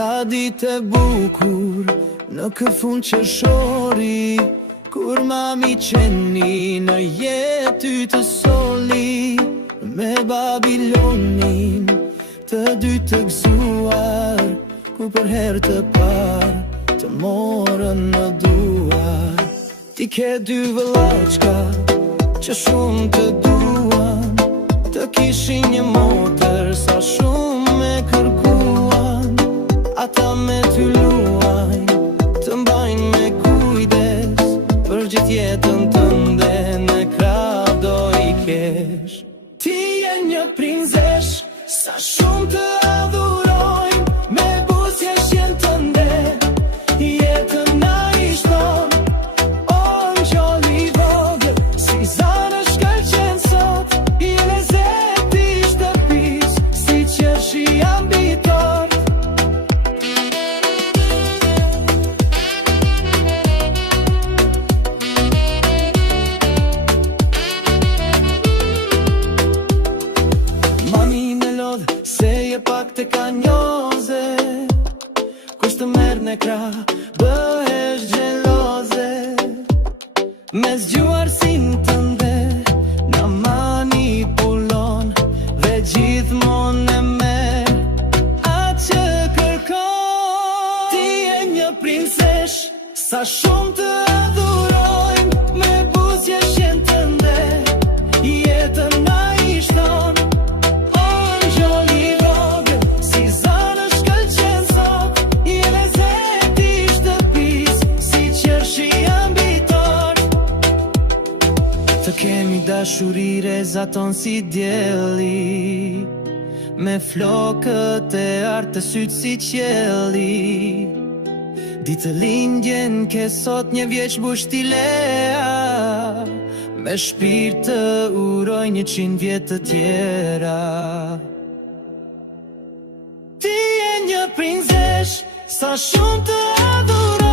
Sa ditë e bukur në këfund qershori, kur mami qeni në jetë ty të soli, me Babilonin të dy të gëzuar, ku për herë të parë të morën në duar. Ti ke dy vëllaçka që shumë të duan, të kishin një motër sa shumë me kërkuan. Ata me ty luajnë, të mbajnë me kujdes, për gjithë jetën tënde në krah do i kesh. Ti je një prinzesh, sa shumë të adhurojnë, me buzë jeshen tënde, jetën na i shton. O në gjoli vogël, si zanë shkëlqen sot, i lezet i shtëpis, si qershi ambitor. Se je pak të kanjoze, kush të merë në krah, bëhesh gjeloze. Me zgjuarsin tënde, na manipulon, dhe gjithmon e merë atë që kërkon. Ti je një princesh, sa shumë të adhurojnë, me buzë jeshen tënde, jetën na i shton. Të kemi dashurire zaton si djeli, me flokët e artë të sytë si qeli. Ditë lindjen ke sot një vjeç bushtilea, me shpirt të uroj 100 vjetë të tjera. Ti je një prinzesh, sa shumë të adhuroj,